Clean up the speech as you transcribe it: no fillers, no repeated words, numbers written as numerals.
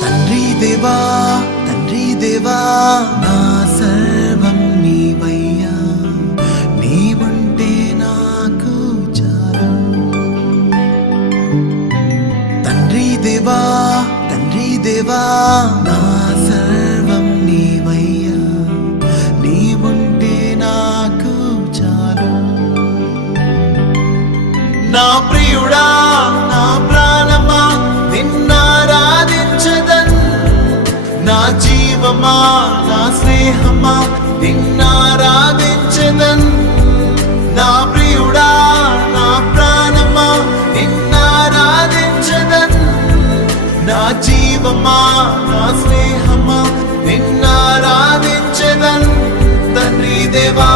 తండ్రి దేవా తండ్రి దేవా నా సర్వం నీవయ్యా, నీవుంటే నాకు చాలు. తండ్రి దేవా తండ్రి దేవా నా సర్వం నీవయ్యా, నీవుంటే నాకు చాలు. నా ప్రియుడా నా ప్రాణమా నిన్నారాధించదన్, నా జీవమా నా స్నేహమా నిన్నారాధించదన్. నా ప్రియుడా నా ప్రాణమా నిన్నారాధించదన్, నా జీవమా నా స్నేహమా నిన్నారాధించదన్. తండ్రి దేవా